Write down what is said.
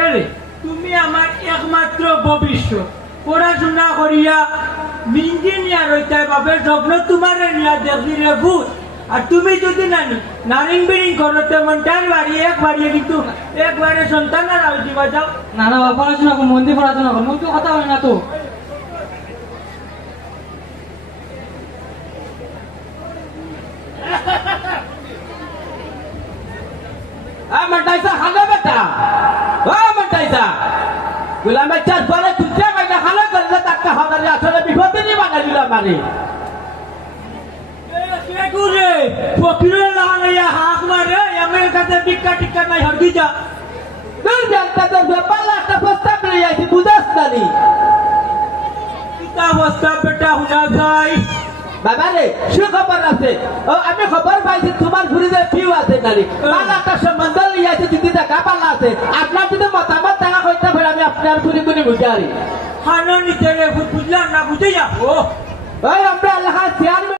আরে তুমি আমার একমাত্র ভবিষ্যৎ, পড়াশোনা করিয়া ইঞ্জিনিয়ার হইতে বাপের স্বপ্ন তোমার নিয়া দেখি রে ভূত। আর তুমি যদি নানি নারিং বিরিং করো তেমন চার বাড়ি এক বাড়িয়ে কিন্তু একবারে সন্তান আর দিবা যাও। না না বাবা, পড়াশোনা কর, মন দিয়ে পড়াশোনা কর, মুখ তো কথা হয় না তো। মন্টাইসা খালো বেটা, ও মন্টাইসা গুলা মেচার পরে তুলছে মাইনা খালো করলে তাকে হনারে আসলে বিপদে নিয়ে বানাই দিল আমারে। ফকিরের লাগাইয়া হাঁক মারে আমার কাছে টিক্কা টিক্কা নাই হরদি যা। তোর জানতা তোর ব্যাপারে একটা প্রস্তাব নিয়ে আইছি, বুঝাস না নি? কিতা অবস্থা বেটা হুনা যায়। বাবা রে সুখবর আছে, ও আমি খবর পাইছি তোমার ঘুরিতে ভিউ আছে নারী পালা একটা সম্বন্ধ নিয়ে আছে, দিদি দেখা পালা আছে। আপনার যদি মতামত টাকা হইতে পারে আমি আপনার ঘুরি ঘুরি বুঝে আরি। হানো নিতে বুঝলাম না, বুঝে যাবো। ওই আমরা আল্লাহ চেয়ারম্যান